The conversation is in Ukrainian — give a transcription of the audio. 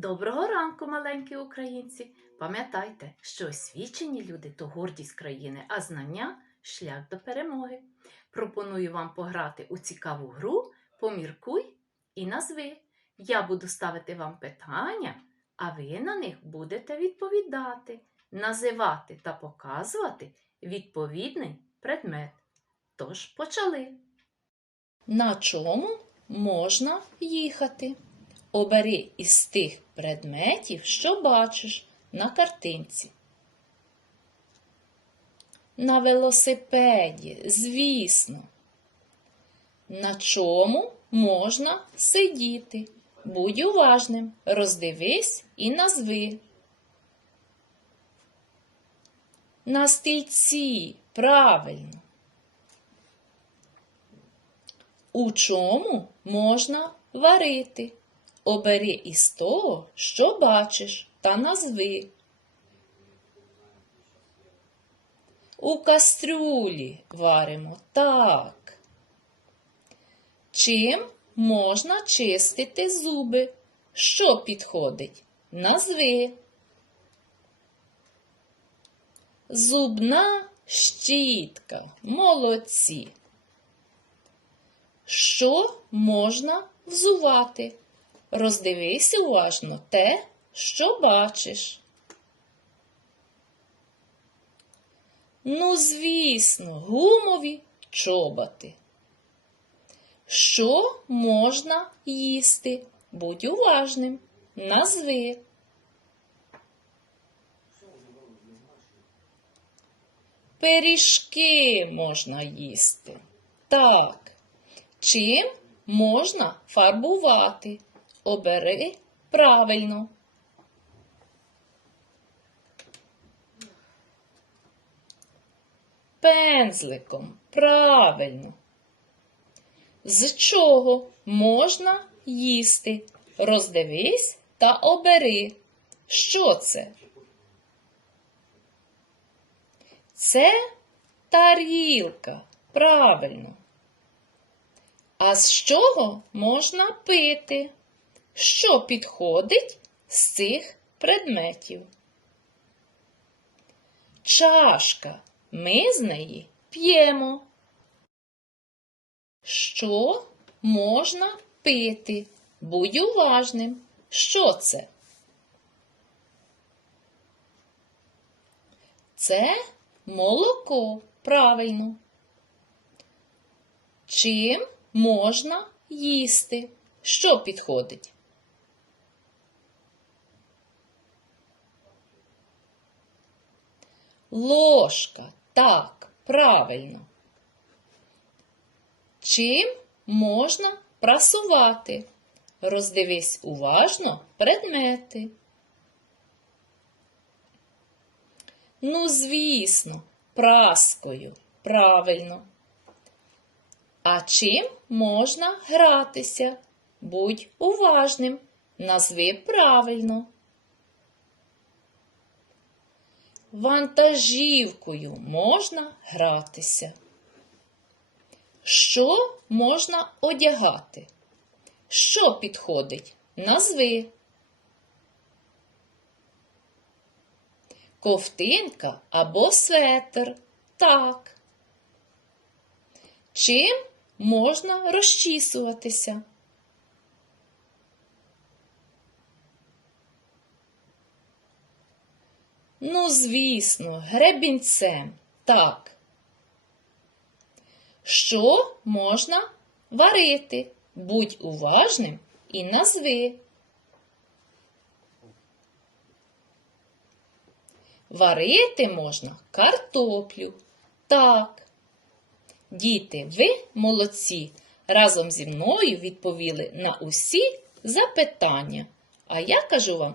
Доброго ранку, маленькі українці! Пам'ятайте, що освічені люди то гордість країни, а знання шлях до перемоги. Пропоную вам пограти у цікаву гру Поміркуй і назви. Я буду ставити вам питання, а ви на них будете відповідати, називати та показувати відповідний предмет. Тож почали. На чому можна їхати? Обери із тих предметів, що бачиш на картинці. На велосипеді, звісно. На чому можна сидіти? Будь уважним, роздивись і назви. На стільці, правильно. У чому можна варити? Обери із того, що бачиш, та назви. У кастрюлі варимо так. Чим можна чистити зуби? Що підходить? Назви. Зубна щітка. Молодці. Що можна взувати? Роздивися уважно те, що бачиш. Ну, звісно, гумові чоботи. Що можна їсти? Будь уважним. Назви. Пиріжки можна їсти. Так. Чим можна фарбувати? Обери правильно. Пензликом. Правильно. З чого можна їсти? Роздивись та обери. Що це? Це тарілка. Правильно. А з чого можна пити? Що підходить з цих предметів? Чашка. Ми з неї п'ємо. Що можна пити? Будь уважним. Що це? Це молоко. Правильно. Чим можна їсти? Що підходить? Ложка. Так, правильно. Чим можна прасувати? Роздивись уважно предмети. Ну, звісно, праскою. Правильно. А чим можна гратися? Будь уважним. Назви правильно. Вантажівкою можна гратися. Що можна одягати? Що підходить? Назви. Ковтинка або светр. Так. Чим можна розчісуватися? Ну, звісно, гребінцем. Так. Що можна варити? Будь уважним і назви. Варити можна картоплю. Так. Діти, ви молодці. Разом зі мною відповіли на усі запитання. А я кажу вам